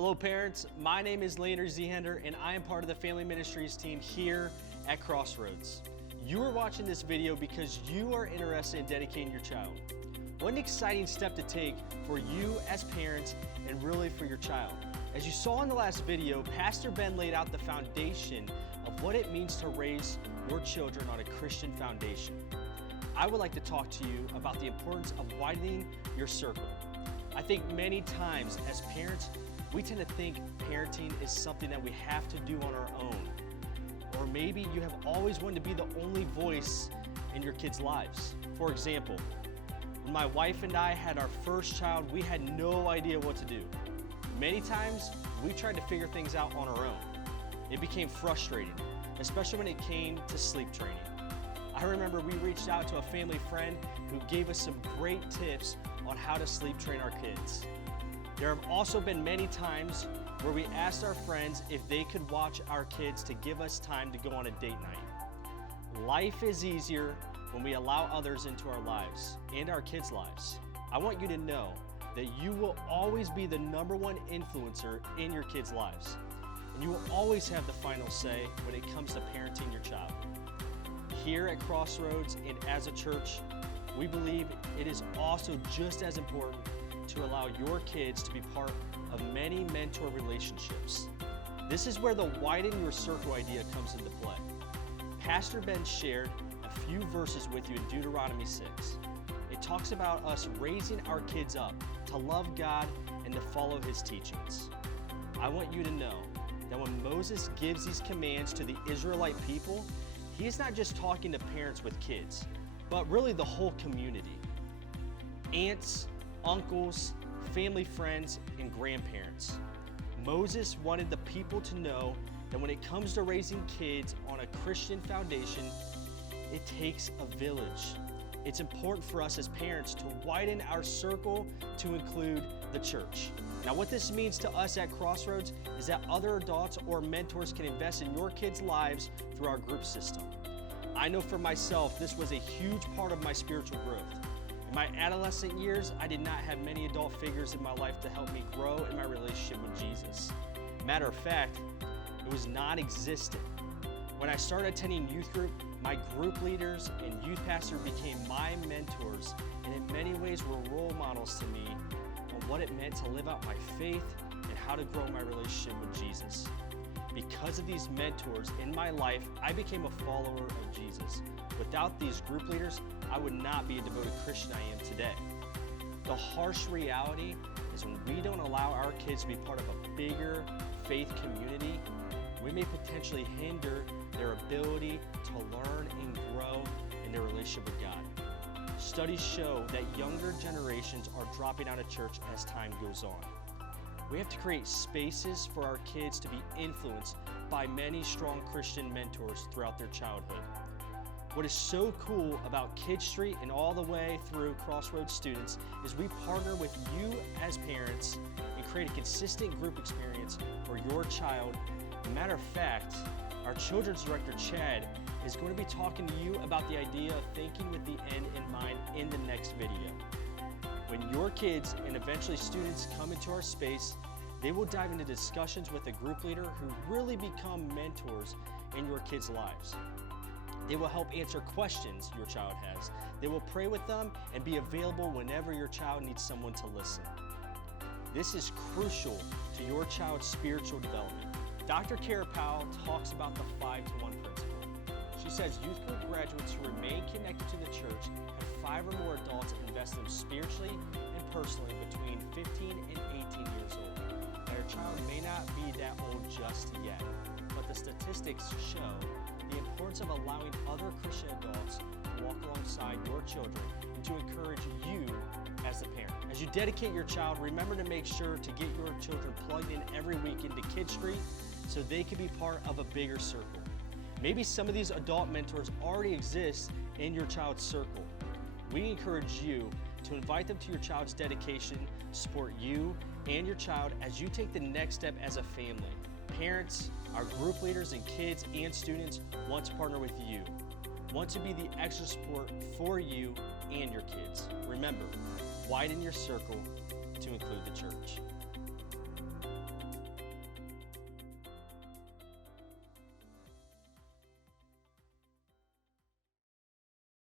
Hello parents, my name is Leonard Zehender and I am part of the Family Ministries team here at Crossroads. You are watching this video because you are interested in dedicating your child. What an exciting step to take for you as parents and really for your child. As you saw in the last video, Pastor Ben laid out the foundation of what it means to raise your children on a Christian foundation. I would like to talk to you about the importance of widening your circle. I think many times as parents, we tend to think parenting is something that we have to do on our own. Or maybe you have always wanted to be the only voice in your kids' lives. For example, when my wife and I had our first child, we had no idea what to do. Many times, we tried to figure things out on our own. It became frustrating, especially when it came to sleep training. I remember we reached out to a family friend who gave us some great tips on how to sleep train our kids. There have also been many times where we asked our friends if they could watch our kids to give us time to go on a date night. Life is easier when we allow others into our lives and our kids' lives. I want you to know that you will always be the #1 influencer in your kids' lives. And you will always have the final say when it comes to parenting your child. Here at Crossroads and as a church, we believe it is also just as important to allow your kids to be part of many mentor relationships. This is where the widen your circle idea comes into play. Pastor Ben shared a few verses with you in Deuteronomy 6. It talks about us raising our kids up to love God and to follow His teachings. I want you to know that when Moses gives these commands to the Israelite people, he is not just talking to parents with kids, but really the whole community. Aunts, uncles, family friends, and grandparents. Moses wanted the people to know that when it comes to raising kids on a Christian foundation, it takes a village. It's important for us as parents to widen our circle to include the church. Now, what this means to us at Crossroads is that other adults or mentors can invest in your kids' lives through our group system. I know for myself, this was a huge part of my spiritual growth. In my adolescent years, I did not have many adult figures in my life to help me grow in my relationship with Jesus. Matter of fact, it was non-existent. When I started attending youth group, my group leaders and youth pastor became my mentors and in many ways were role models to me on what it meant to live out my faith and how to grow my relationship with Jesus. Because of these mentors in my life, I became a follower of Jesus. Without these group leaders, I would not be a devoted Christian I am today. The harsh reality is when we don't allow our kids to be part of a bigger faith community, we may potentially hinder their ability to learn and grow in their relationship with God. Studies show that younger generations are dropping out of church as time goes on. We have to create spaces for our kids to be influenced by many strong Christian mentors throughout their childhood. What is so cool about Kid Street and all the way through Crossroads students is we partner with you as parents and create a consistent group experience for your child. As a matter of fact, our children's director, Chad, is going to be talking to you about the idea of thinking with the end in mind in the next video. When your kids and eventually students come into our space, they will dive into discussions with a group leader who really become mentors in your kids' lives. They will help answer questions your child has. They will pray with them and be available whenever your child needs someone to listen. This is crucial to your child's spiritual development. Dr. Kara Powell talks about the 5-to-1 principle. She says youth group graduates who remain connected to the church have 5 or more adults invest in them spiritually and personally between 15 and 18 years old. Now, your child may not be that old just yet, but the statistics show the importance of allowing other Christian adults to walk alongside your children and to encourage you as the parent. As you dedicate your child, remember to make sure to get your children plugged in every week into Kid Street so they can be part of a bigger circle. Maybe some of these adult mentors already exist in your child's circle. We encourage you to invite them to your child's dedication, support you and your child as you take the next step as a family. Parents, our group leaders and kids and students want to partner with you, want to be the extra support for you and your kids. Remember, widen your circle to include the church.